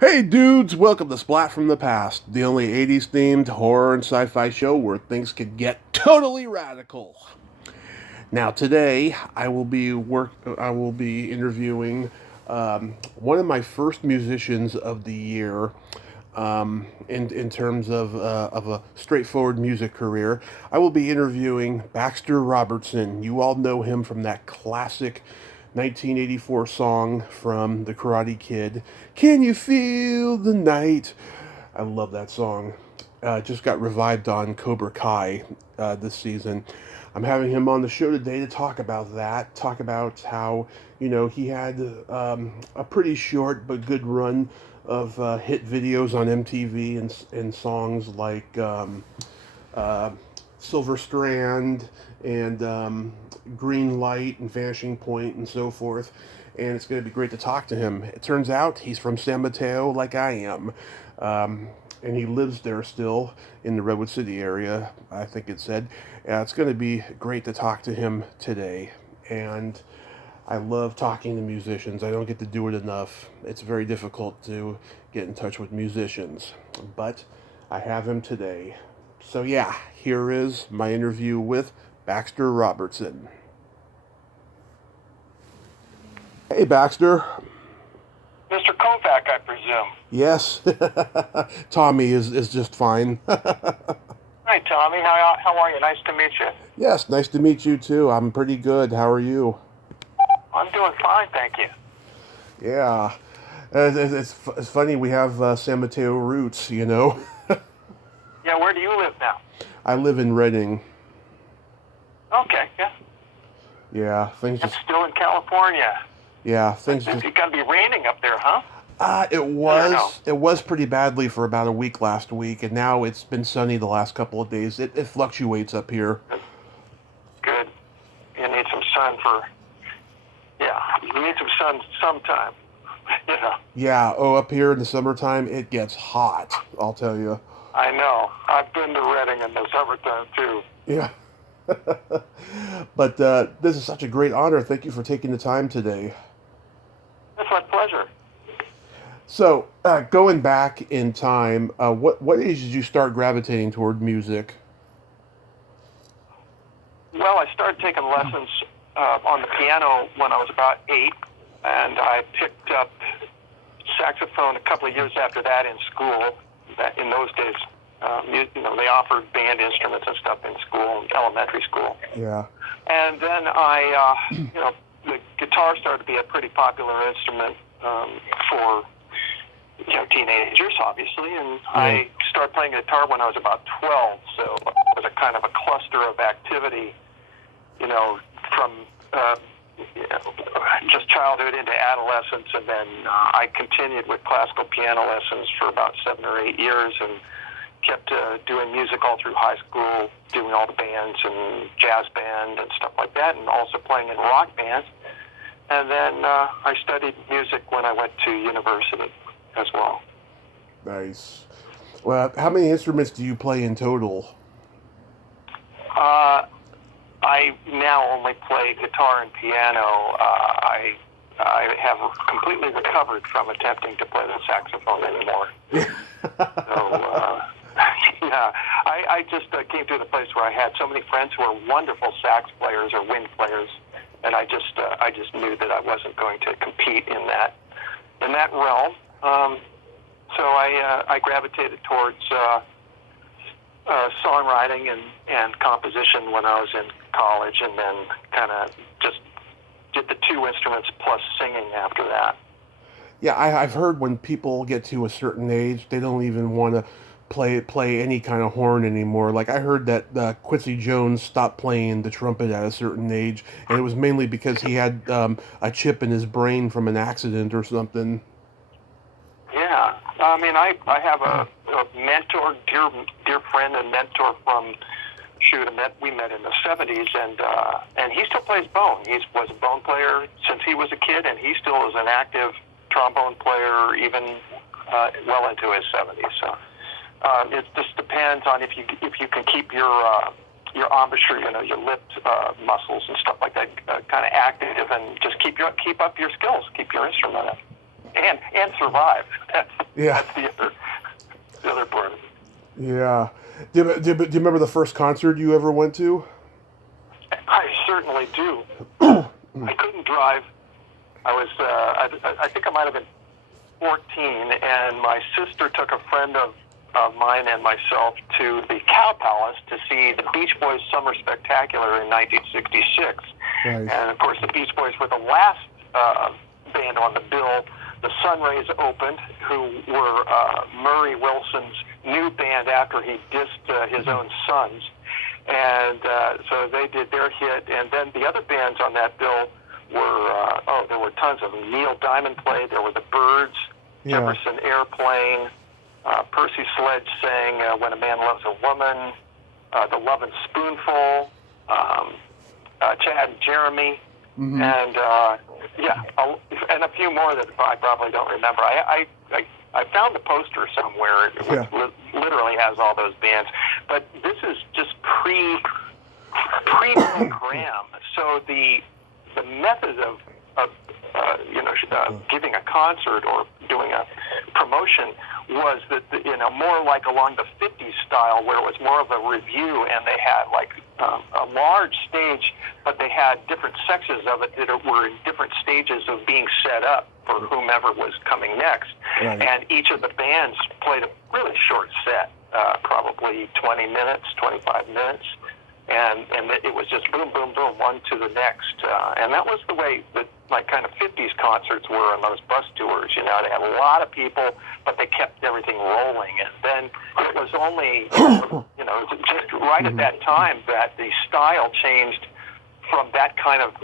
Hey dudes, welcome to Splat from the Past, the only 80s themed horror and sci fi show where things can get totally radical. Now, today I will be interviewing one of my first musicians of the year in terms of a straightforward music career. I will be interviewing Baxter Robertson. You all know him from that classic 1984 song from The Karate Kid, Can You Feel the Night? I love that song. Just got revived on Cobra Kai this season. I'm having him on the show today to talk about that, talk about how, he had a pretty short but good run of hit videos on MTV and songs like uh, Silver Strand and Green Light and Vanishing Point and so forth. And it's going to be great to talk to him. It turns out he's from San Mateo, like I am. And he lives there still in the Redwood City area, I think it said. It's going to be great to talk to him today. And I love talking to musicians. I don't get to do it enough. It's very difficult to get in touch with musicians. But I have him today. So, yeah, here is my interview with Baxter Robertson. Hey, Baxter. Mr. Kovac, I presume. Yes, Tommy is just fine. Hi, Tommy. How are you? Nice to meet you. Yes, nice to meet you too. I'm pretty good. How are you? I'm doing fine, thank you. Yeah, it's funny. We have San Mateo roots, you know. Yeah, where do you live now? I live in Redding. Okay, yeah. Yeah, things I'm just still in California. yeah things just. It's gonna be raining up there, huh? It was pretty badly for about a week last week, and now it's been sunny the last couple of days. It fluctuates up here. Good. You need some sun you need some sun sometime. Yeah. Oh, up here in the summertime, it gets hot. I'll tell you. I know. I've been to Redding in the summertime too. Yeah. But this is such a great honor. Thank you for taking the time today. It's my pleasure. So, going back in time, what age did you start gravitating toward music? Well, I started taking lessons on the piano when I was about 8, and I picked up saxophone a couple of years after that in school. That in those days, they offered band instruments and stuff in school, elementary school. Yeah. And then the guitar started to be a pretty popular instrument for teenagers, obviously, and Yeah. I started playing guitar when I was about 12. So it was a kind of a cluster of activity, from just childhood into adolescence, and then I continued with classical piano lessons for about 7 or 8 years, and kept doing music all through high school, doing all the bands and jazz band and stuff like that, and also playing in rock bands. And then I studied music when I went to university as well. Nice. Well, how many instruments do you play in total? I now only play guitar and piano. I have completely recovered from attempting to play the saxophone anymore. So, yeah, I just came to the place where I had so many friends who are wonderful sax players or wind players, and I just knew that I wasn't going to compete in that realm. So I gravitated towards songwriting and composition when I was in college, and then kind of just did the 2 instruments plus singing after that. Yeah, I've heard when people get to a certain age, they don't even want to play any kind of horn anymore. Like I heard that Quincy Jones stopped playing the trumpet at a certain age, and it was mainly because he had a chip in his brain from an accident or something. Yeah, I mean, I have a mentor, dear friend and mentor from we met in the 70s, and he still plays bone. He was a bone player since he was a kid, and he still is an active trombone player even well into his 70s. So it just depends on if you can keep your embouchure, your lip muscles and stuff like that, kind of active, and just keep up your skills, keep your instrument up, and survive. Yeah. That's the other part. Yeah. Do you remember the first concert you ever went to? I certainly do. I couldn't drive. I was, I think I might have been 14, and my sister took a friend of mine and myself to the Cow Palace to see the Beach Boys Summer Spectacular in 1966. Nice. And of course, the Beach Boys were the last band on the bill. The Sunrays opened, who were Murray Wilson's new band after he dissed his own sons. And so they did their hit. And then the other bands on that bill were, there were tons of them. Neil Diamond played. There were the Byrds, Jefferson Airplane, Percy Sledge sang When a Man Loves a Woman, The Lovin' Spoonful, Chad and Jeremy, and and a few more that I probably don't remember. I found the poster somewhere, which literally has all those bands. But this is just pre-program, so the method of giving a concert or doing a promotion was that more like along the 50s style, where it was more of a review, and they had like a large stage, but they had different sections of it that were in different stages of being set up for whomever was coming next. Right. And each of the bands played a really short set, probably 20 minutes, 25 minutes. And it was just boom, boom, boom, one to the next. And that was the way that like kind of 50s concerts were on those bus tours. They had a lot of people, but they kept everything rolling. And then it was only, just right at that time that the style changed from that kind of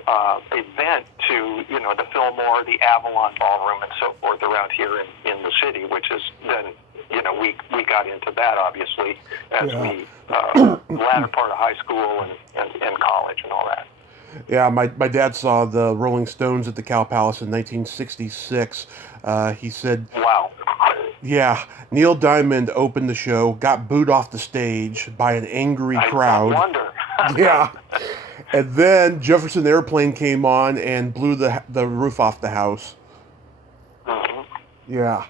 event to, the Fillmore, the Avalon Ballroom, and so forth around here in the city, which is then, we got into that, obviously, as we, latter part of high school and college and all that. Yeah, my dad saw the Rolling Stones at the Cow Palace in 1966. He said, wow. Yeah, Neil Diamond opened the show, got booed off the stage by an angry crowd. I wonder. Yeah. And then Jefferson Airplane came on and blew the roof off the house. Mm-hmm. Yeah.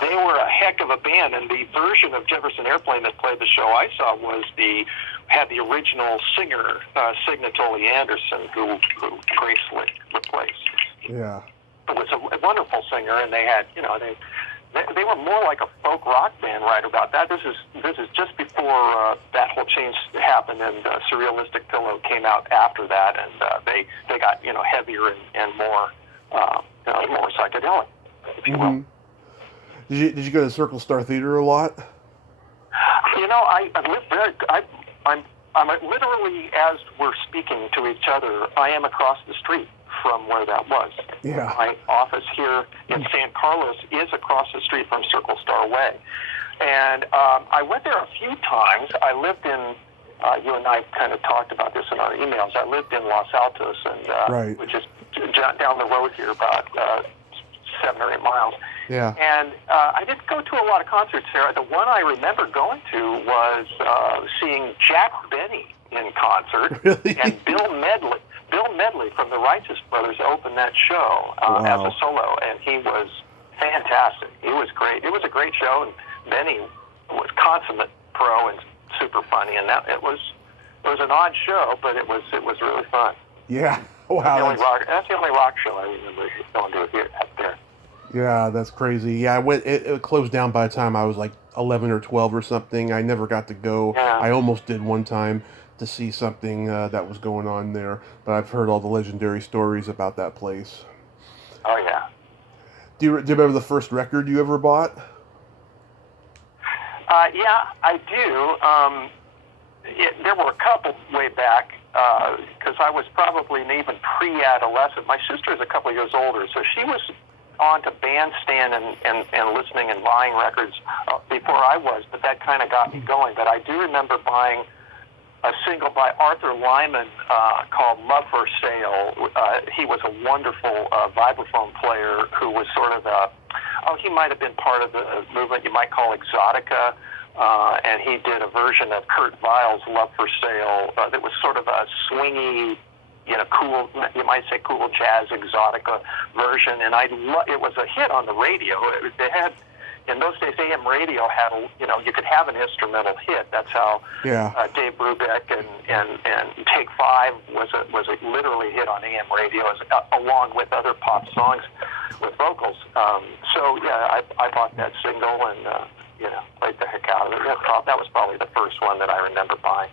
They were a heck of a band, and the version of Jefferson Airplane that played the show I saw had the original singer, Signatoli Anderson, who Grace replaced. Yeah. It was a wonderful singer, and they had, they were more like a folk rock band right about that. This is just before that whole change happened, and Surrealistic Pillow came out after that, and they got heavier and more more psychedelic, if you will. Did you go to Circle Star Theater a lot? I live there. I'm literally, as we're speaking to each other, I am across the street from where that was. Yeah. My office here in San Carlos is across the street from Circle Star Way. And I went there a few times. I lived in, you and I kind of talked about this in our emails. I lived in Los Altos, and which is down the road here, about 7 or 8 miles. Yeah. And I didn't go to a lot of concerts there. The one I remember going to was seeing Jack Benny in concert. Really? And Bill Medley from the Righteous Brothers opened that show as a solo, and he was fantastic. He was great. It was a great show, and Benny was consummate pro and super funny, and it was an odd show, but it was really fun. Yeah. Wow. That's the only rock show I remember going to here up there. Yeah, that's crazy. Yeah, I went. It closed down by the time I was like 11 or 12 or something. I never got to go. Yeah. I almost did one time to see something that was going on there, but I've heard all the legendary stories about that place. Oh yeah. Do you remember the first record you ever bought? Yeah, I do. There were a couple way back because I was probably an even pre-adolescent. My sister is a couple years older, so she was on to Bandstand and listening and buying records before I was, but that kind of got me going. But I do remember buying a single by Arthur Lyman called Love for Sale. He was a wonderful vibraphone player who was sort of he might have been part of the movement you might call Exotica, and he did a version of Kurt Weill's Love for Sale that was sort of a swingy, cool, you might say cool jazz exotica version, and it was a hit on the radio. in those days, AM radio had, you could have an instrumental hit. That's how Dave Brubeck and Take Five was a literally hit on AM radio, along with other pop songs with vocals. I bought that single and played the heck out of it. That was probably the first one that I remember buying.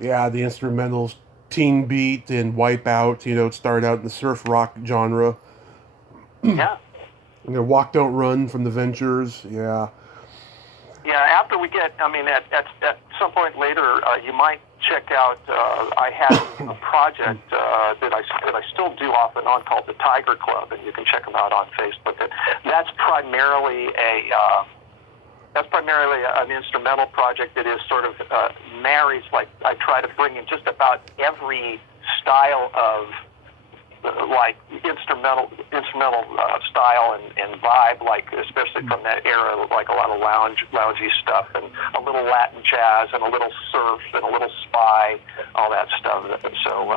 Yeah, the instrumentals, Teen Beat and Wipeout. It started out in the surf rock genre. Yeah. Walk Don't Run from the Ventures. Yeah. Yeah. After we get, at some point later, you might check out. I had a project that I still do off and on called the Tiger Club, and you can check them out on Facebook. That's primarily an instrumental project that is sort of marries. Like I try to bring in just about every style of like instrumental style and vibe, like especially from that era, like a lot of loungy stuff and a little Latin jazz and a little surf and a little spy, all that stuff. So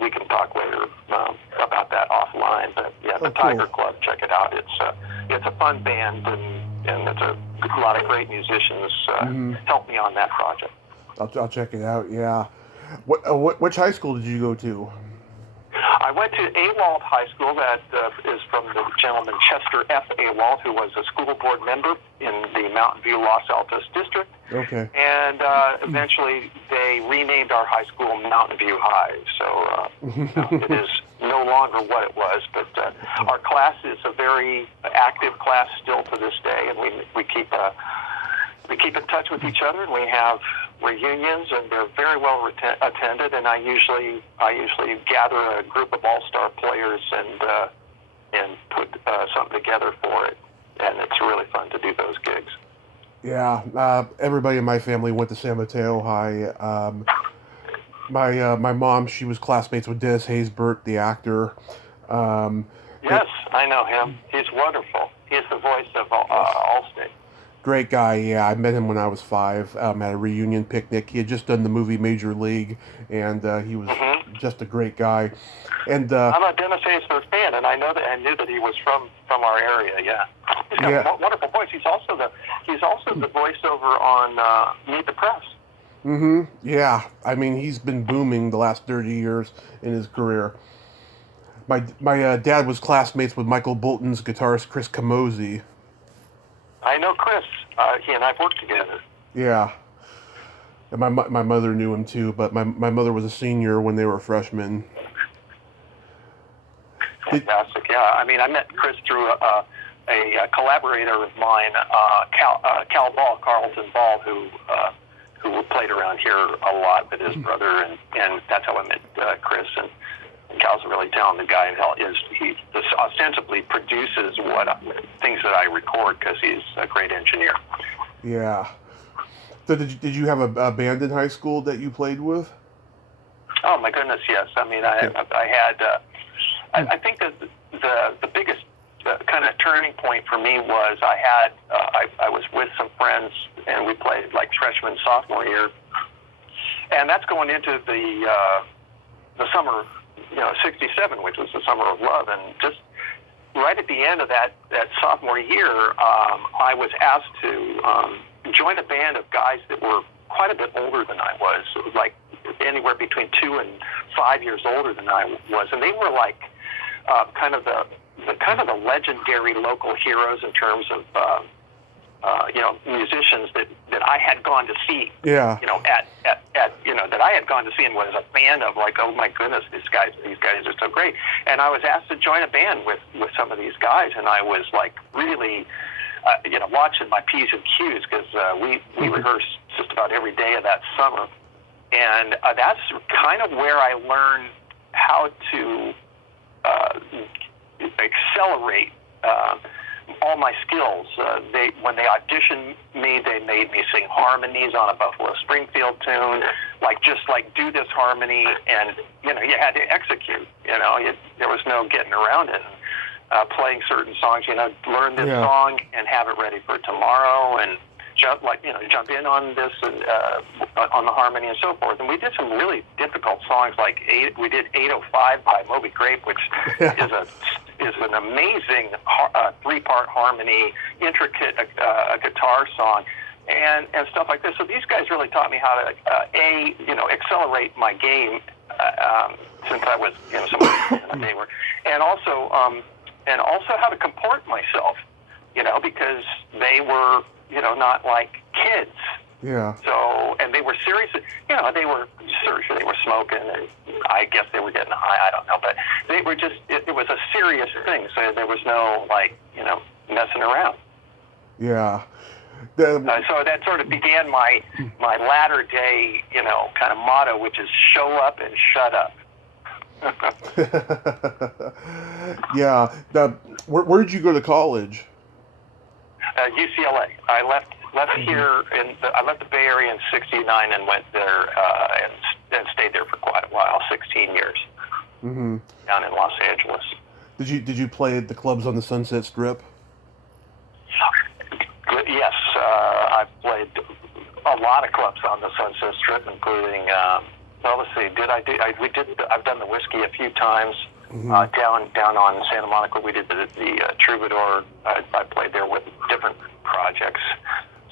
we can talk later about that offline. But yeah, the Tiger Club, check it out. It's a fun band and it's a lot of great musicians helped me on that project. I'll check it out. Yeah. Which high school did you go to? I went to Awald High School. That is from the gentleman Chester F. Awald, who was a school board member in the Mountain View Los Altos district. Okay. And eventually they renamed our high school Mountain View High. So it is no longer what it was. But our class is a very active class still to this day, and we keep in touch with each other, and we have reunions, and they're very well attended. And I usually gather a group of all-star players and put something together for it, and it's really fun to do those gigs. Yeah, everybody in my family went to San Mateo High. My mom, she was classmates with Dennis Haysbert, the actor. Yes, I know him. He's wonderful. He's the voice of Allstate. Great guy, yeah. I met him when I was 5 at a reunion picnic. He had just done the movie Major League, and he was just a great guy. And I'm a Dennis Haysbert fan, and I knew that he was from our area. Yeah, he's got a wonderful voice. He's also the voiceover on Meet the Press. Yeah, he's been booming the last 30 years in his career. My dad was classmates with Michael Bolton's guitarist Chris Camozzi. I know Chris. He and I worked together. Yeah. And my mother knew him too, but my mother was a senior when they were freshmen. Fantastic. Yeah. I met Chris through a collaborator of mine, Carlton Ball, who played around here a lot with his brother, and that's how I met Chris. And Cal's a really talented guy, and he ostensibly produces things that I record because he's a great engineer. Yeah. So did you have a band in high school that you played with? Oh my goodness, yes. I had. I think that the biggest kind of turning point for me was I was with some friends and we played like freshman sophomore year, and that's going into the summer. 67, which was the summer of love, and just right at the end of that sophomore year, I was asked to join a band of guys that were quite a bit older than I was, like anywhere between 2 and 5 years older than I was, and they were like kind of the legendary local heroes in terms of musicians that I had gone to see. Yeah. That I had gone to see and was a fan of. Like, oh my goodness, these guys are so great. And I was asked to join a band with some of these guys, and I was like really, watching my P's and Q's because we rehearsed just about every day of that summer, and that's kind of where I learned how to accelerate. All my skills. When they auditioned me, they made me sing harmonies on a Buffalo Springfield tune, just do this harmony, and you had to execute. There was no getting around it. Playing certain songs, learn this song and have it ready for tomorrow, and jump in on this on the harmony and so forth. And we did some really difficult songs, like we did 805 by Moby Grape, which is an amazing 3-part harmony, intricate guitar song. And stuff like this. So these guys really taught me how to accelerate my game since I was somebody they were, and also how to comport myself, because they were not like kids. Yeah. So, and they were serious. They were smoking, and I guess they were getting high. I don't know, but they were just. It was a serious thing. So there was no messing around. Yeah. So that sort of began my latter day, kind of motto, which is show up and shut up. Yeah. Where did you go to college? UCLA. I left here I left the Bay Area in '69 and went there and stayed there for quite a while, 16 years, mm-hmm. down in Los Angeles. Did you play at the clubs on the Sunset Strip? Yes, I've played a lot of clubs on the Sunset Strip, including. Let's see. I've done the Whiskey a few times. Mm-hmm. Down on Santa Monica, we did the Troubadour. I played there with different projects.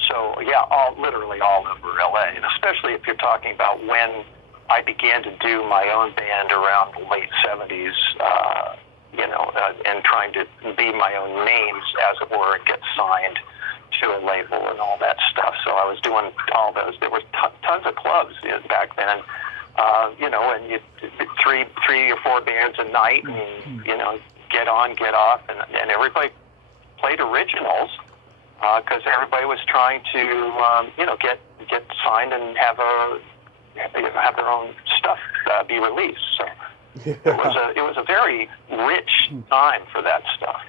So yeah, literally all over LA, and especially if you're talking about when I began to do my own band around the late '70s. And trying to be my own names, as it were, and get signed to a label and all that stuff. So I was doing all those. There were tons of clubs back then, and you three or four bands a night, and get on, get off, and everybody played originals because everybody was trying to get signed and have their own stuff be released. So. Yeah. It was a very rich time for that stuff.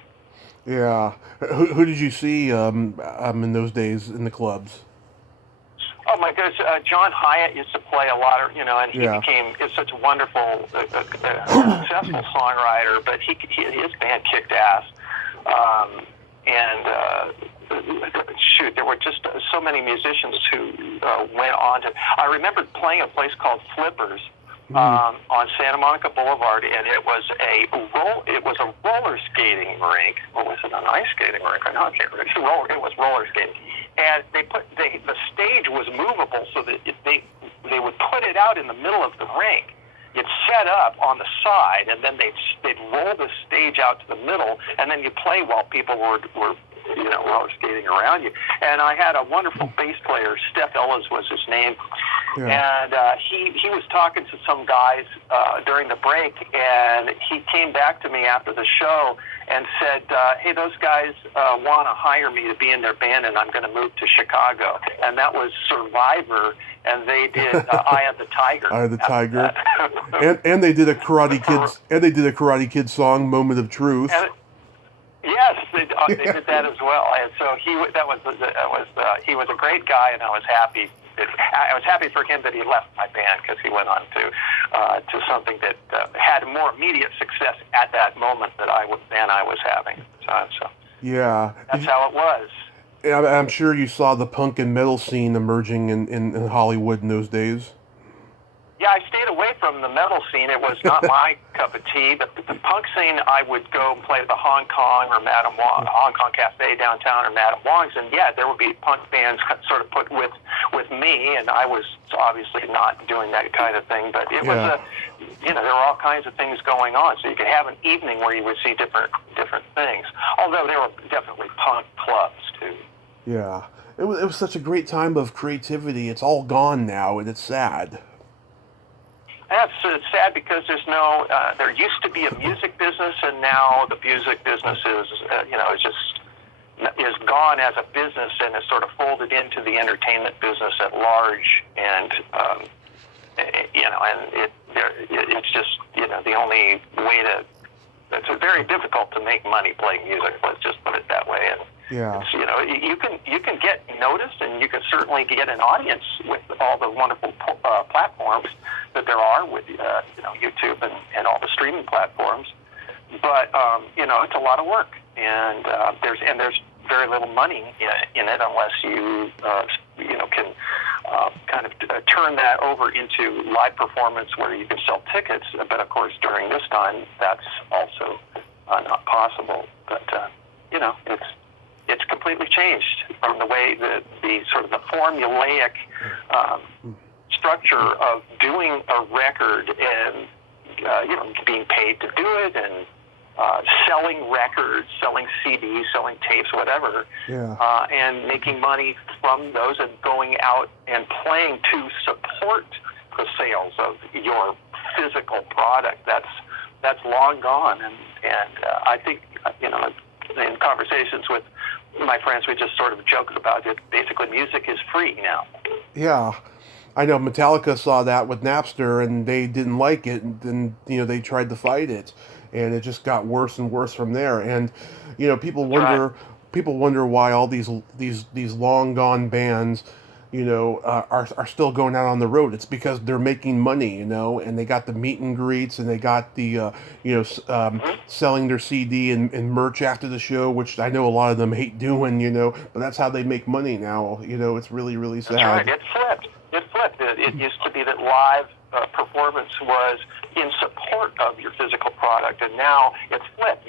Yeah. Who did you see in those days in the clubs? Oh my goodness, John Hyatt used to play a lot of, and he became such a wonderful, successful songwriter. But his band kicked ass, there were just so many musicians who went on to. I remember playing a place called Flippers. On Santa Monica Boulevard, and it was a roller skating rink, or was it an ice skating rink? I can't remember. It was roller skating, and the stage was movable so that they would put it out in the middle of the rink. It's set up on the side, and then they'd roll the stage out to the middle, and then you play while people were roller skating around you. And I had a wonderful bass player, Steph Ellis was his name, and he was talking to some guys during the break, and he came back to me after the show and said, hey, those guys want to hire me to be in their band, and I'm going to move to Chicago. And that was Survivor, and they did Eye of the Tiger. Eye of the Tiger. and they did a Karate Kid song, Moment of Truth. Yes, they did that as well. And so he was a great guy, and I was happy. I was happy for him that he left my band, because he went on to something that had more immediate success at that moment than I was having. So yeah, that's how it was. I'm sure you saw the punk and metal scene emerging in Hollywood in those days. Yeah, I stayed away from the metal scene. It was not my cup of tea. But the punk scene, I would go and play at the Hong Kong Cafe downtown, or Madame Wong's, and yeah, there would be punk bands sort of put with me, and I was obviously not doing that kind of thing. But it was there were all kinds of things going on, so you could have an evening where you would see different things. Although there were definitely punk clubs too. Yeah, it was such a great time of creativity. It's all gone now, and it's sad. It's sad because there's no. There used to be a music business, and now the music business is gone as a business, and is sort of folded into the entertainment business at large. And it's just the only way to. It's very difficult to make money playing music. Let's just put it that way. And you can get noticed, and you can certainly get an audience with all the wonderful platforms that there are with YouTube and all the streaming platforms. But it's a lot of work, and there's very little money in it unless you can kind of turn that over into live performance where you can sell tickets. But of course, during this time, that's also not possible. But it's completely changed from the way that the sort of the formulaic structure of doing a record and being paid to do it and selling records, selling CDs, selling tapes, whatever, and making money from those and going out and playing to support the sales of your physical product. That's long gone, and I think in conversations with my friends, we just sort of joked about it. Basically, music is free now. Yeah. I know Metallica saw that with Napster and they didn't like it, and then they tried to fight it, and it just got worse and worse from there. And people wonder why all these long gone bands are still going out on the road. It's because they're making money, and they got the meet and greets, and they got the selling their CD and merch after the show, which I know a lot of them hate doing, but that's how they make money now. It's really, really sad. That's right. It flipped. It used to be that live performance was in support of your physical product, and now it's flipped.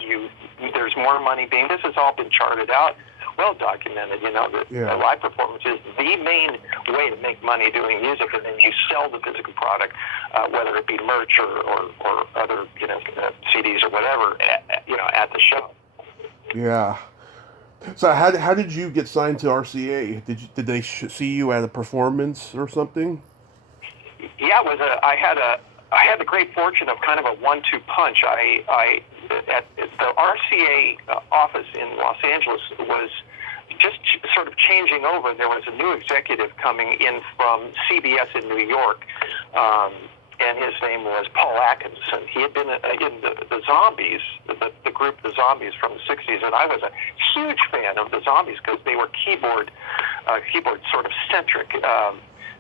There's more money being. This has all been charted out, well documented. That the live performance is the main way to make money doing music, and then you sell the physical product, whether it be merch or other CDs or whatever, at the show. Yeah. So how did you get signed to RCA? Did they see you at a performance or something? Yeah, it was I had the great fortune of kind of a 1-2 punch. I at the RCA office in Los Angeles was just sort of changing over. There was a new executive coming in from CBS in New York. And his name was Paul Atkinson. He had been in the Zombies, the group The Zombies from the 60s, and I was a huge fan of the Zombies because they were keyboard sort of centric.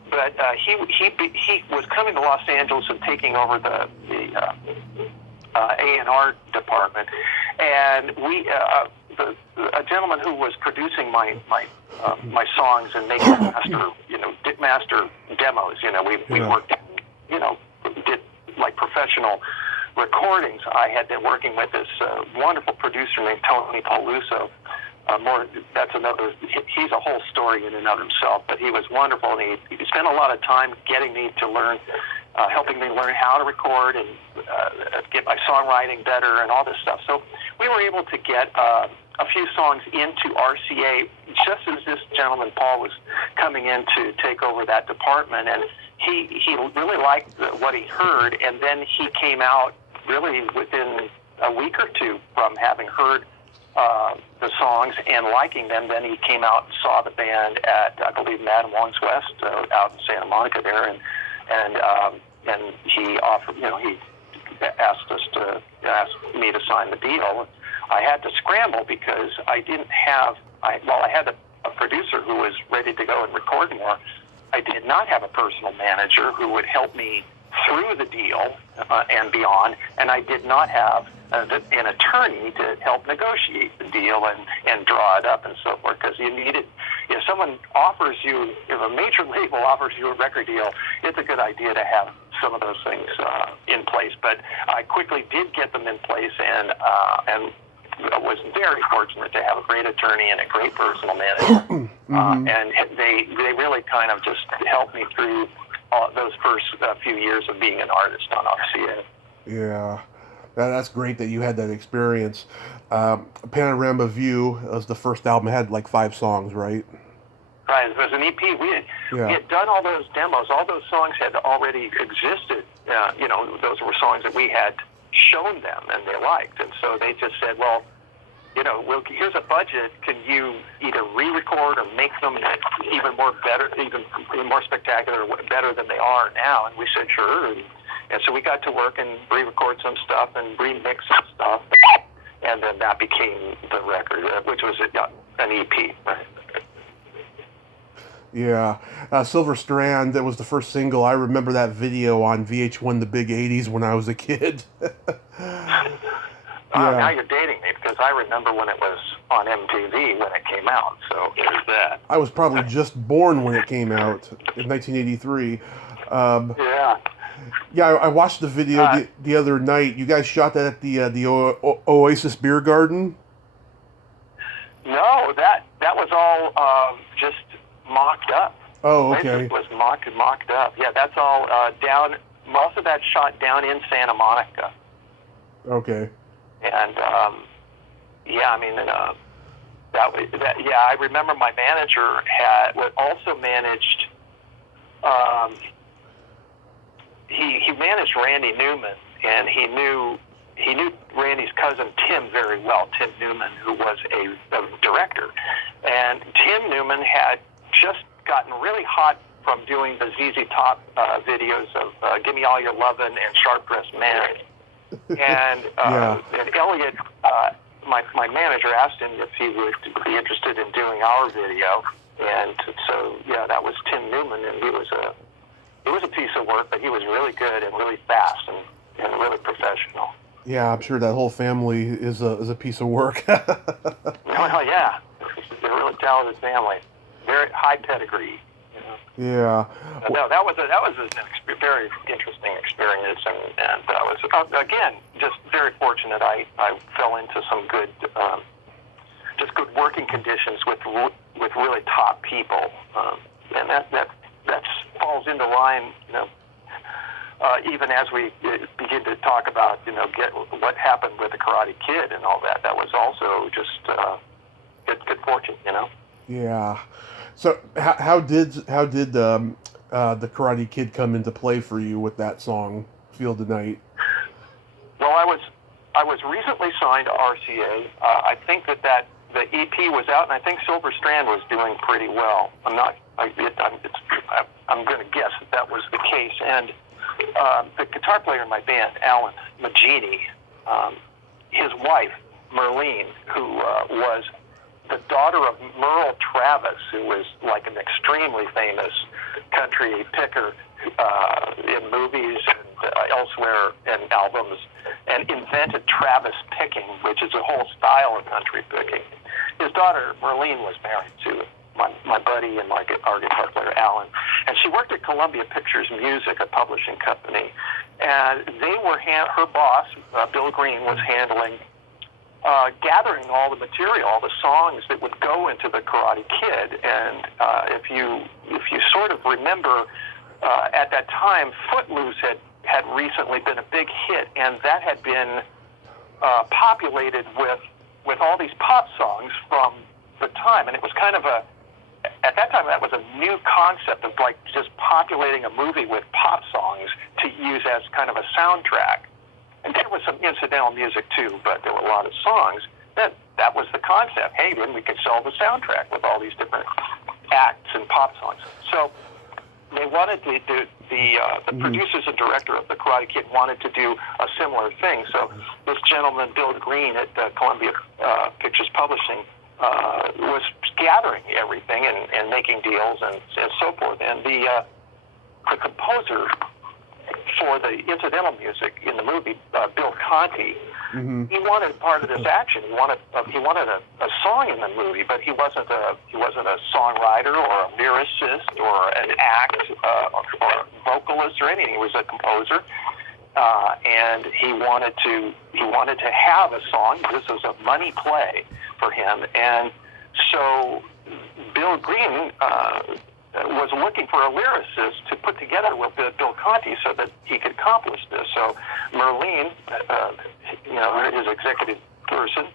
But he was coming to Los Angeles and taking over the A&R department, and a gentleman who was producing my songs and making master demos. We worked. Did like professional recordings. I had been working with this wonderful producer named Tony Pauluso. He's a whole story in and of himself, but he was wonderful, and he spent a lot of time getting me to learn, helping me learn how to record and get my songwriting better and all this stuff. So we were able to get a few songs into RCA just as this gentleman, Paul, was coming in to take over that department, and he really liked what he heard, and then he came out really within a week or two from having heard the songs and liking them. Then he came out and saw the band at, I believe, Madam Wong's West out in Santa Monica there, and he offered, he asked me to sign the deal. I had to scramble because I didn't have, I had a producer who was ready to go and record more. I did not have a personal manager who would help me through the deal and beyond, and I did not have an attorney to help negotiate the deal and draw it up and so forth, because you needed, if someone offers you, if a major label offers you a record deal, it's a good idea to have some of those things in place. But I quickly did get them in place, and was very fortunate to have a great attorney and a great personal manager. And they really kind of just helped me through those first few years of being an artist on RCA. Yeah, that's great that you had that experience. Panorama View was the first album. It had like 5 songs, right? Right, it was an EP. We had done all those demos. All those songs had already existed. Those were songs that we had shown them and they liked. And so they just said, well, here's a budget. Can you either re-record or make them even more spectacular, better than they are now? And we said, sure. And so we got to work and re-record some stuff and remix some stuff. And then that became the record, which was an EP. Yeah. Silver Strand, that was the first single. I remember that video on VH1 The Big 80s when I was a kid. Now you're dating me, because I remember when it was on MTV when it came out. So there's that. I was probably just born when it came out in 1983. Yeah. Yeah, I watched the video the other night. You guys shot that at the Oasis Beer Garden? No, that was all just mocked up. Oh, okay. It was mocked up. Yeah, that's all down. Most of that shot down in Santa Monica. Okay. And yeah, I mean, I remember my manager also managed. He managed Randy Newman, and he knew Randy's cousin Tim very well, Tim Newman, who was a director. And Tim Newman had just gotten really hot from doing the ZZ Top videos of "Give Me All Your Lovin'" and "Sharp Dressed Man." And and Elliot, my manager, asked him if he would be interested in doing our video, and so that was Tim Newman, and he was a piece of work, but he was really good and really fast and really professional. Yeah, I'm sure that whole family is a piece of work. Well, yeah, they're a really talented family, very high pedigree. Yeah. No, that was a very interesting experience, and I was again just very fortunate. I fell into some good, just good working conditions with really top people, and that falls into line, even as we begin to talk about, what happened with the Karate Kid and all that. That was also just good fortune, Yeah. So how did the Karate Kid come into play for you with that song, "Feel the Night"? Well, I was recently signed to RCA. I think that the EP was out, and I think Silver Strand was doing pretty well. I'm going to guess that was the case. And the guitar player in my band, Alan Magini, his wife, Merlene, who was the daughter of Merle Travis, who was like an extremely famous country picker in movies and elsewhere and albums, and invented Travis picking, which is a whole style of country picking. His daughter, Merlene, was married to my buddy and our guitar player, Alan. And she worked at Columbia Pictures Music, a publishing company. And they were her boss, Bill Green, was handling gathering all the material, all the songs that would go into the Karate Kid. And if you sort of remember, at that time, Footloose had recently been a big hit, and that had been populated with all these pop songs from the time. And it was kind of at that time, that was a new concept of like just populating a movie with pop songs to use as kind of a soundtrack. And there was some incidental music too, but there were a lot of songs. That was the concept. Hey, then we could sell the soundtrack with all these different acts and pop songs. So they wanted the producers and director of the Karate Kid wanted to do a similar thing. So this gentleman, Bill Green at Columbia Pictures Publishing, was gathering everything and making deals and so forth. And the composer for the incidental music in the movie, Bill Conti, he wanted part of this action. He wanted a song in the movie, but he wasn't a songwriter or a lyricist or an act or a vocalist or anything. He was a composer, and he wanted to have a song. This was a money play for him, and so Bill Green was looking for a lyricist to put together with Bill Conti so that he could accomplish this. So Merlene, his executive person,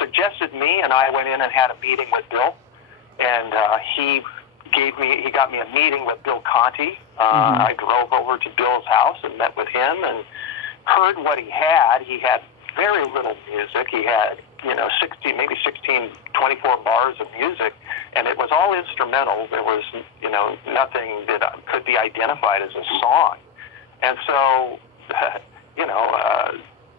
suggested me, and I went in and had a meeting with Bill, and he got me a meeting with Bill Conti. I drove over to Bill's house and met with him and heard what he had. He had very little music. He had 16, 24 bars of music, and it was all instrumental. There was, nothing that could be identified as a song. And so,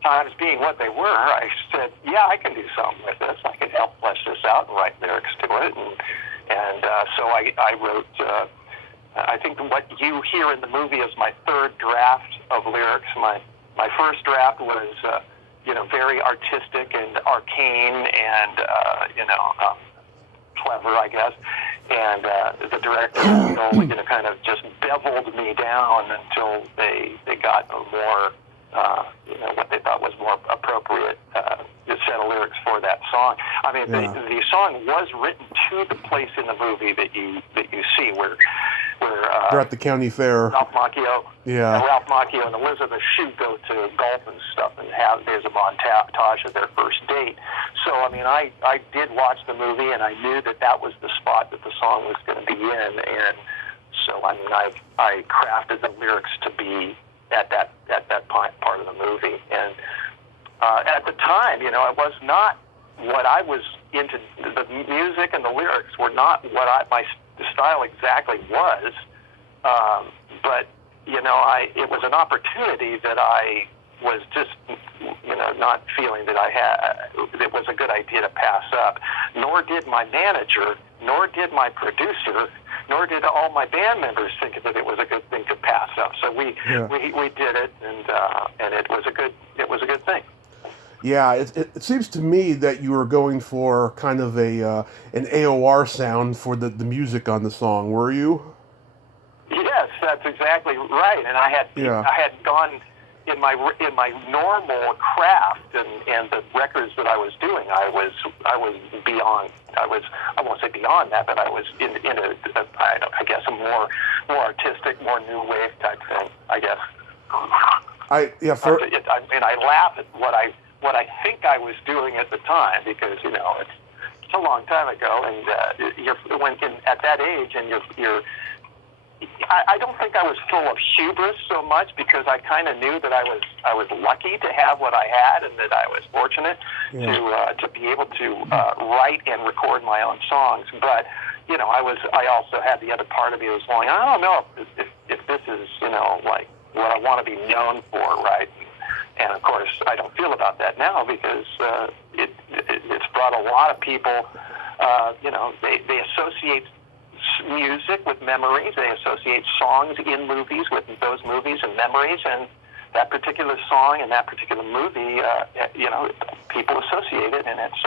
times being what they were, I said, yeah, I can do something with this. I can help flesh this out and write lyrics to it. And so I wrote, I think what you hear in the movie is my third draft of lyrics. My first draft was very artistic and arcane and clever, I guess. And the director, kind of just beveled me down until they got a more, what they thought was more appropriate set of lyrics for that song. I mean, the song was written to the place in the movie that you see where they're at the county fair. Ralph Macchio and Elizabeth Shue go to golf and stuff, and there's a montage of their first date. So, I mean, I did watch the movie, and I knew that was the spot that the song was going to be in, and so, I mean, I crafted the lyrics to be at that part of the movie, and at the time, it was not what I was into. The music and the lyrics were not what my style exactly was, but it was an opportunity that I was just not feeling that it was a good idea to pass up. Nor did my manager, nor did my producer, nor did all my band members think that it was a good thing to pass up. So we did it, and it was a good thing. Yeah, it seems to me that you were going for kind of an AOR sound for the music on the song. Were you? Yes, that's exactly right. And I had gone in my normal craft and the records that I was doing. I was beyond. I won't say beyond that, but I was in I guess a more artistic, more new wave type thing. I guess. And I laugh at what I think I was doing at the time, because it's a long time ago, and at that age, and I don't think I was full of hubris so much, because I kind of knew that I was lucky to have what I had, and that I was fortunate to be able to write and record my own songs. But I also had the other part of me that was going, I don't know if this is like what I want to be known for, right? And of course, I don't feel about that now, because it's brought a lot of people. They associate music with memories. They associate songs in movies with those movies and memories. And that particular song and that particular movie, people associate it, and it's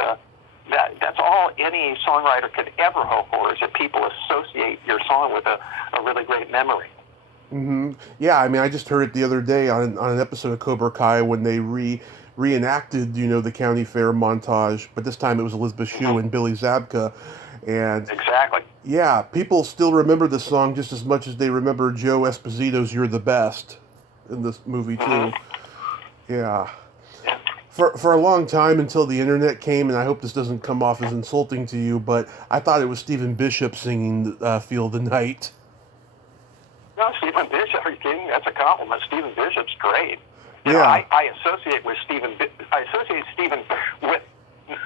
that's all any songwriter could ever hope for, is that people associate your song with a really great memory. Mm-hmm. Yeah, I mean, I just heard it the other day on an episode of Cobra Kai when they reenacted, the county fair montage, but this time it was Elizabeth Shue and Billy Zabka, and exactly. Yeah, people still remember the song just as much as they remember Joe Esposito's "You're the Best" in this movie too. Mm-hmm. Yeah. For a long time, until the internet came, and I hope this doesn't come off as insulting to you, but I thought it was Stephen Bishop singing "Feel the Night." No, Stephen Bishop, are you kidding? That's a compliment. Stephen Bishop's great. I associate Stephen with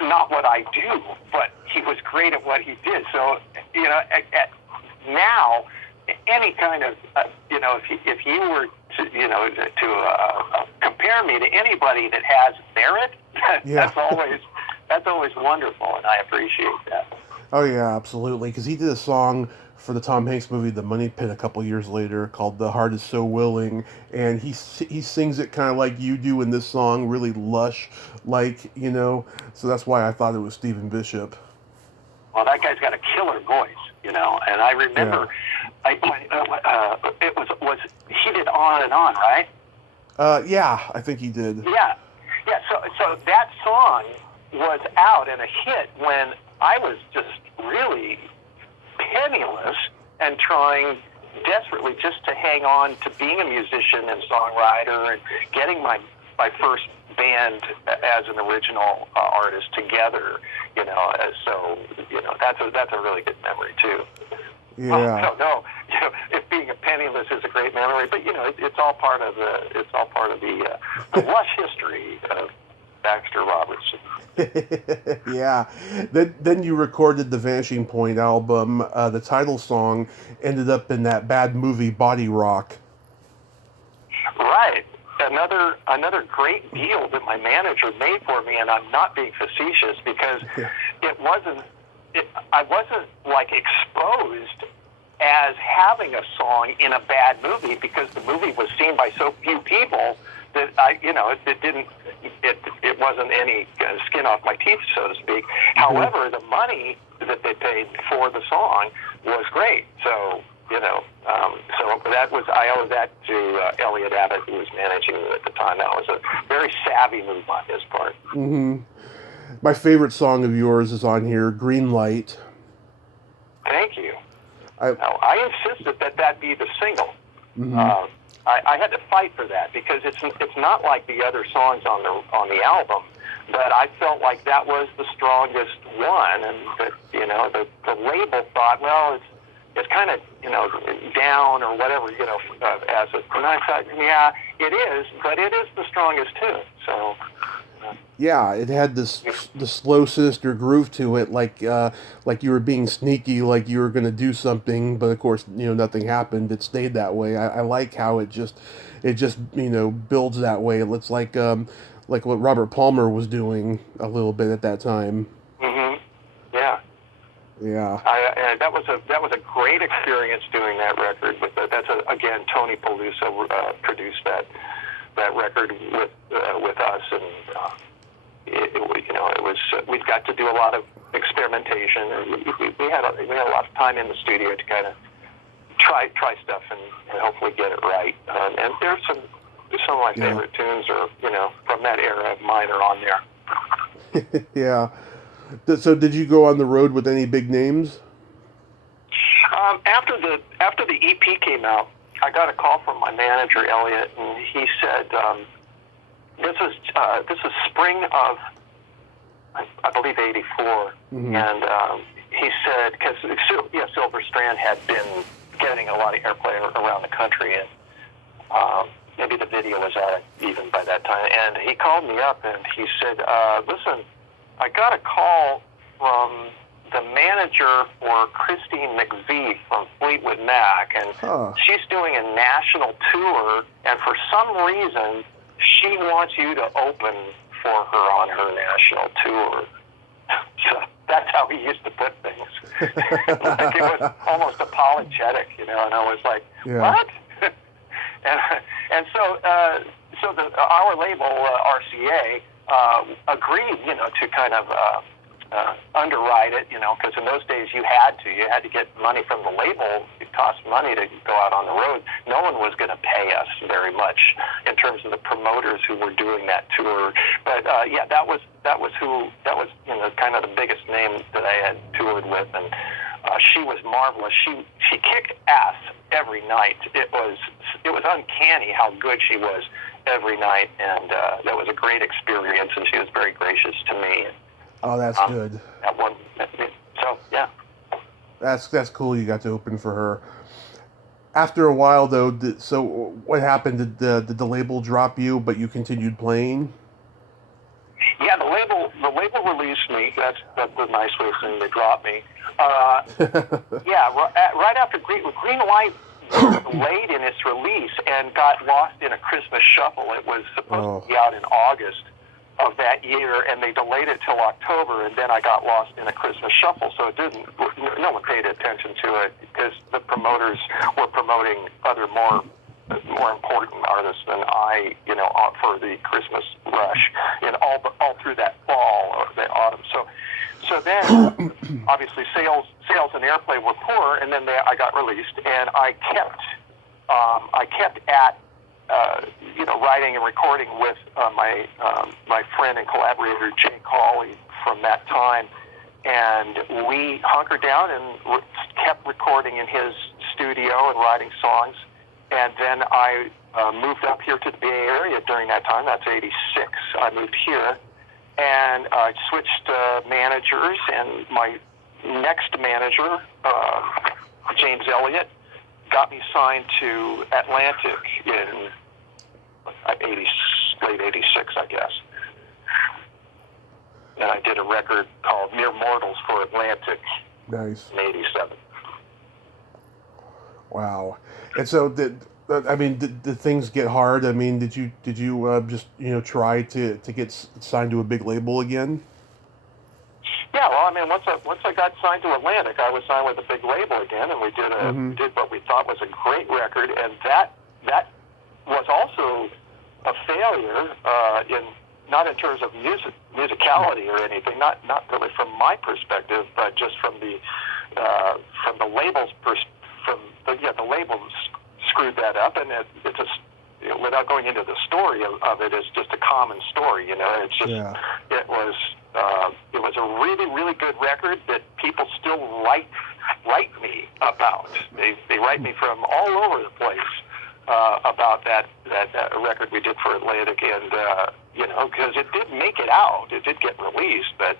not what I do, but he was great at what he did. So, now, any kind of, if you were to compare me to anybody that has merit, that's always wonderful, and I appreciate that. Oh yeah, absolutely. Because he did a song for the Tom Hanks movie The Money Pit a couple years later called "The Heart Is So Willing," and he sings it kind of like you do in this song, really lush, So that's why I thought it was Stephen Bishop. Well, that guy's got a killer voice, and I remember, it was he did On and On, right? Yeah, I think he did. Yeah. So that song was out and a hit when I was just really penniless and trying desperately just to hang on to being a musician and songwriter and getting my first band as an original artist together, so that's a really good memory too. Yeah. I don't know if being a penniless is a great memory, but it's all part of the lush history of Baxter Robertson. Yeah. Then you recorded the Vanishing Point album. The title song ended up in that bad movie Body Rock. Right. Another great deal that my manager made for me, and I'm not being facetious, because I wasn't like exposed as having a song in a bad movie, because the movie was seen by so few people that it wasn't any skin off my teeth, so to speak. However, the money that they paid for the song was great. So, so that was, I owe that to Elliot Abbott, who was managing me at the time. That was a very savvy move on his part. Mm-hmm. My favorite song of yours is on here, Green Light. Thank you. I insisted that be the single. Mm-hmm. I had to fight for that because it's not like the other songs on the album, but I felt like that was the strongest one, and that the label thought, well, it's kind of down or whatever as a, and I thought, yeah, it is, but it is the strongest too. So. Yeah, it had the slow, sinister groove to it, like you were being sneaky, like you were going to do something, but of course, nothing happened. It stayed that way. I like how it just builds that way. It's like what Robert Palmer was doing a little bit at that time. Mm-hmm. Yeah. Yeah. That was a great experience doing that record. Again, Tony Peluso produced that record with us, and it was we've got to do a lot of experimentation, and we had a lot of time in the studio to kind of try stuff and hopefully get it right. And there's some of my favorite tunes are from that era of mine are on there. Yeah. So did you go on the road with any big names? After the EP came out, I got a call from my manager Elliot, and he said, "This is spring of, I believe, '84," mm-hmm. and he said, because Silver Strand had been getting a lot of airplay around the country, and maybe the video was out even by that time. And he called me up and he said, "Listen, I got a call from the manager for Christine McVie from Fleetwood Mac, and she's doing a national tour, and for some reason, she wants you to open for her on her national tour." So that's how he used to put things. Like it was almost apologetic, and I was like, what? and so our label, RCA, agreed, to kind of underwrite it, because in those days you had to get money from the label. It cost money to go out on the road. No one was going to pay us very much in terms of the promoters who were doing that tour. But that was kind of the biggest name that I had toured with, and she was marvelous. She kicked ass every night. It was uncanny how good she was every night, and that was a great experience, and she was very gracious to me. Oh, that's good. So, yeah. That's cool you got to open for her. After a while, though, so what happened? Did the label drop you, but you continued playing? Yeah, the label released me. That's the nice way of saying they dropped me. Right after Green Light was delayed in its release and got lost in a Christmas shuffle. It was supposed to be out in August of that year, and they delayed it till October, and then I got lost in a Christmas shuffle, so no one paid attention to it, because the promoters were promoting other more important artists than I, for the Christmas rush, and all through that fall or the autumn. So then, obviously, sales and airplay were poor, and then I got released, and I kept at writing and recording with my friend and collaborator Jay Cawley from that time, and we hunkered down and kept recording in his studio and writing songs. And then I moved up here to the Bay Area during that time. That's '86. I moved here, and I switched managers, and my next manager, James Elliott, got me signed to Atlantic in late '86, I guess. And I did a record called Mere Mortals for Atlantic. Nice. In '87. Wow. And so did things get hard? I mean, did you just try to get signed to a big label again? Yeah, well, I mean, once I got signed to Atlantic, I was signed with a big label again, and we did what we thought was a great record, and that was also a failure in not in terms of musicality or anything, not really from my perspective, but just from the labels the labels screwed that up, and it's without going into the story of it, it's just a common story. It's just it was a really, really good record that people still write me about. They write me from all over the place about that record we did for Atlantic, and because it did make it out, it did get released, but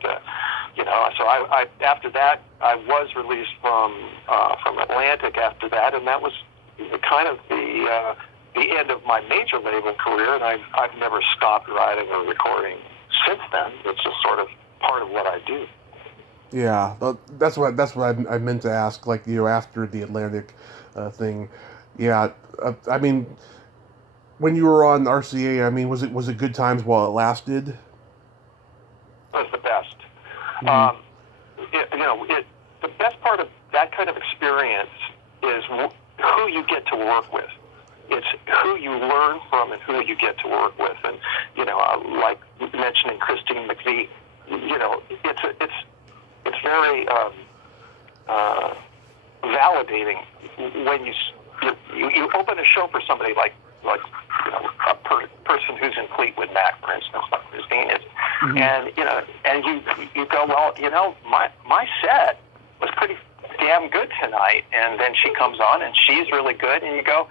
so I after that I was released from Atlantic after that, and that was kind of the end of my major label career, and I've never stopped writing or recording since then. It's just sort of part of what I do. Yeah, that's what I meant to ask. Like, after the Atlantic thing, yeah. I mean, when you were on RCA, I mean, was it good times while it lasted? It was the best. Mm-hmm. The best part of that kind of experience is who you get to work with. It's who you learn from and who you get to work with. And like mentioning Christine McVie, it's very validating when you open a show for somebody like a person who's in Fleetwood Mac, for instance, like Christine is, mm-hmm. and you go, well, my set was pretty damn good tonight, and then she comes on and she's really good, and you go,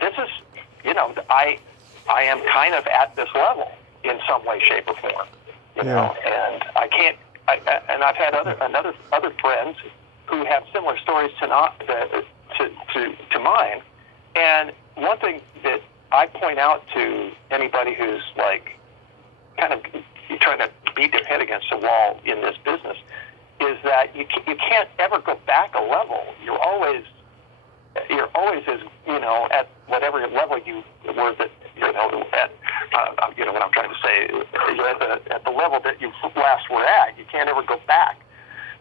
this is, I am kind of at this level in some way, shape, or form, know, and I can't. And I've had other friends who have similar stories to mine. And one thing that I point out to anybody who's like kind of trying to beat their head against the wall in this business is that you can't ever go back a level. You're always as at whatever level you were at what I'm trying to say, you're at the level that you last were at. You can't ever go back.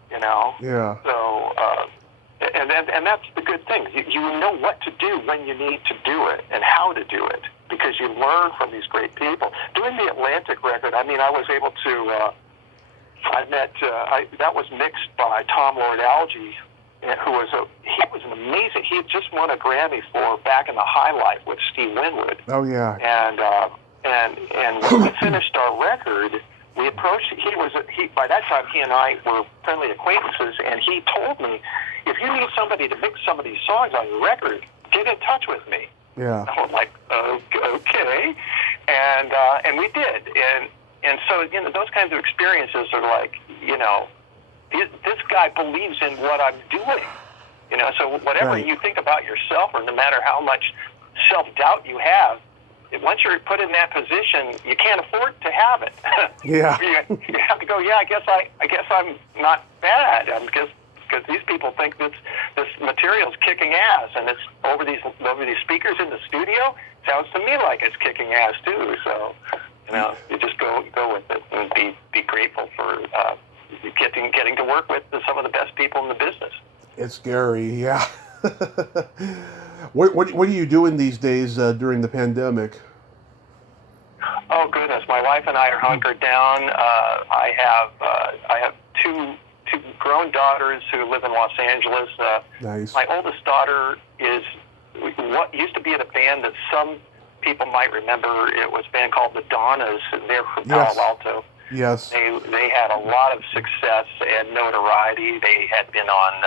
Yeah. So and that's the good thing. You know what to do when you need to do it and how to do it, because you learn from these great people. Doing the Atlantic record, I mean, I was able to. I met. That was mixed by Tom Lord Alge, who was an amazing. He had just won a Grammy for Back in the High Life with Steve Winwood. Oh yeah. And when we finished our record, we approached. By that time he and I were friendly acquaintances, and he told me, if you need somebody to mix some of these songs on your record, get in touch with me. Yeah. I'm like, okay, and we did, and so those kinds of experiences are like, this guy believes in what I'm doing. So whatever Right. you think about yourself, or no matter how much self-doubt you have, once you're put in that position, you can't afford to have it. Yeah. you have to go, I guess I'm not bad. Because these people think this material's kicking ass, and it's over these speakers in the studio. Sounds to me like it's kicking ass too. So, you just go with it and be grateful for getting to work with some of the best people in the business. It's scary, yeah. What are you doing these days during the pandemic? Oh goodness, my wife and I are hunkered down. I have two grown daughters who live in Los Angeles. Nice. My oldest daughter is what used to be in a band that some people might remember. It was a band called the Donnas, and they're from Yes. Palo Alto. Yes. They had a lot of success and notoriety. They had been on.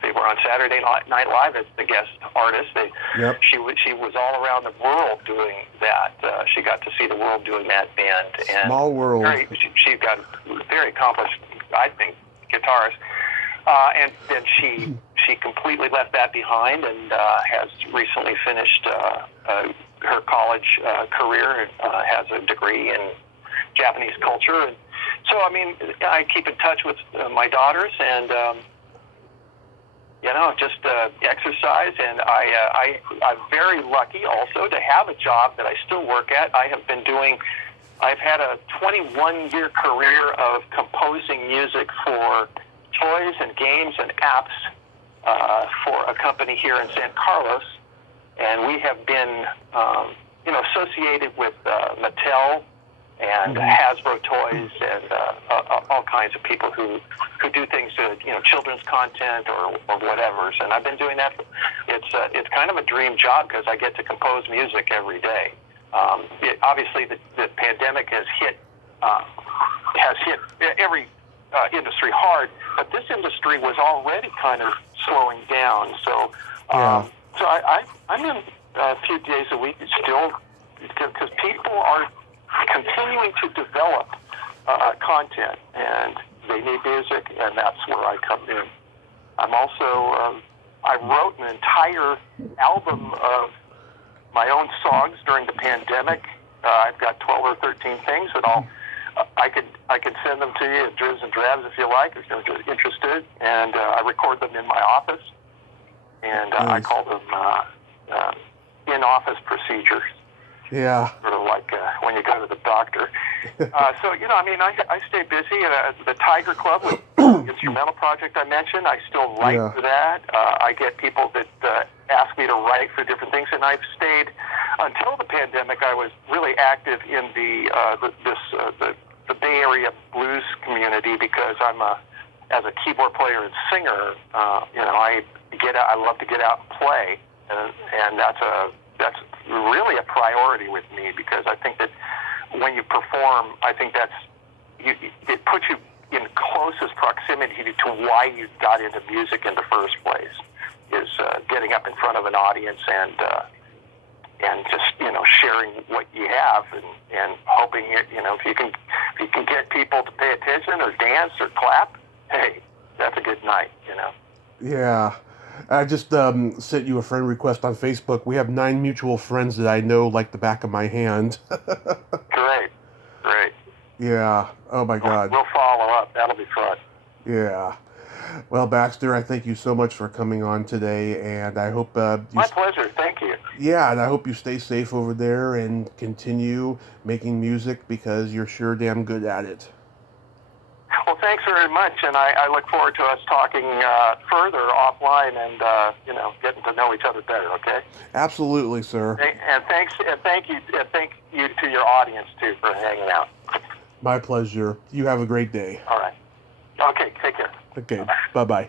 They were on Saturday Night Live as the guest artist. Yep. She was all around the world doing that. She got to see the world doing that band. And Small world. She got very accomplished, I think, guitarist. And then she completely left that behind and has recently finished her college career and has a degree in Japanese culture. And so, I mean, I keep in touch with my daughters and, just exercise. And I'm very lucky also to have a job that I still work at. I've had a 21-year career of composing music for toys and games and apps for a company here in San Carlos. And we have been associated with Mattel and Hasbro toys and all kinds of people who do things to children's content or whatever. And I've been doing that. It's kind of a dream job because I get to compose music every day. Obviously, the pandemic has hit every industry hard, but this industry was already kind of slowing down. So, so I'm in a few days a week still because people are continuing to develop content, and they need music, and that's where I come in. I'm also I wrote an entire album of my own songs during the pandemic. I've got 12 or 13 things that I could send them to you in dribs and drabs if you like, if you're interested. And I record them in my office, and I call them in-office procedures. Yeah. Sort of like when you go to the doctor. So, I stay busy. The Tiger Club, the instrumental project I mentioned, I still write for that. I get people that ask me to write for different things, and I've stayed, until the pandemic, I was really active in the Bay Area blues community because as a keyboard player and singer, I love to get out and play, and that's really a priority with me because I think that when you perform, I think it puts you in closest proximity to why you got into music in the first place, is getting up in front of an audience and just sharing what you have and hoping if you can get people to pay attention or dance or clap, hey, that's a good night. Yeah. I just sent you a friend request on Facebook. We have 9 mutual friends that I know like the back of my hand. Great. Yeah. Oh, my God. We'll follow up. That'll be fun. Yeah. Well, Baxter, I thank you so much for coming on today, and I hope... My pleasure. Thank you. Yeah, and I hope you stay safe over there and continue making music because you're sure damn good at it. Well, thanks very much, and I look forward to us talking further offline and getting to know each other better. Okay. Absolutely, sir. And thank you to your audience too for hanging out. My pleasure. You have a great day. All right. Okay. Take care. Okay. Bye-bye.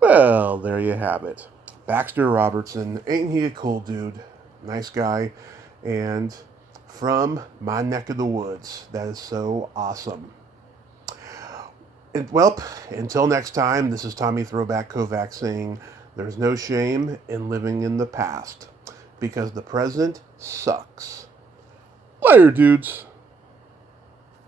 Well, there you have it. Baxter Robertson. Ain't he a cool dude? Nice guy, and from my neck of the woods. That is so awesome. And, well, until next time, this is Tommy Throwback Kovac saying there's no shame in living in the past because the present sucks. Later, dudes.